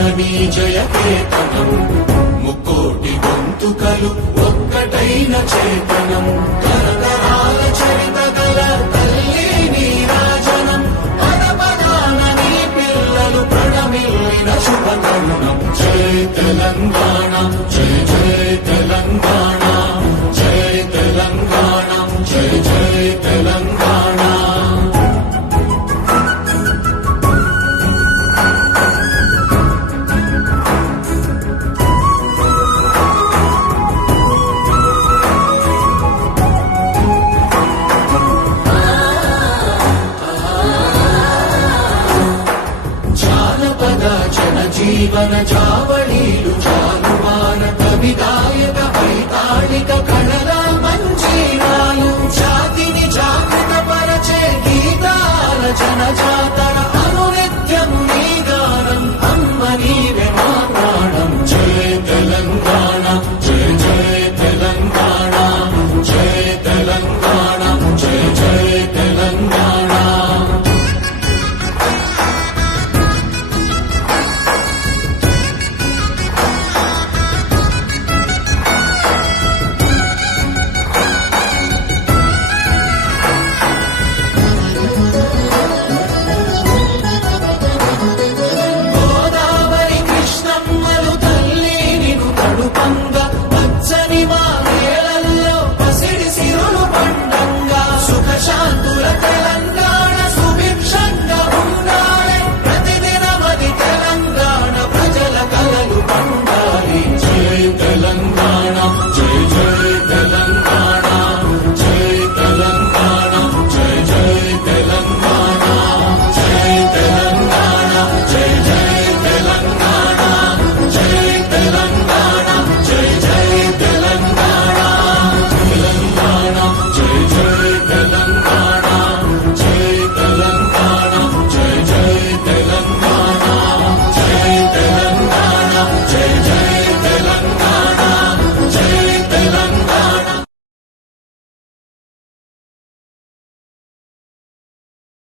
నీ జయకేతనం. ముక్కోటి గొంతుకలు ఒక్కటైన చేతనం. తరతరాల చరిత గల తల్లి నీ రాజనం పద పదాన నీ పిల్లలు ప్రణమిల్లిన శుభతరుణం. జయ తెలంగాణ జయ జయ జీవన జావళీలు జానువాన కవిదాయక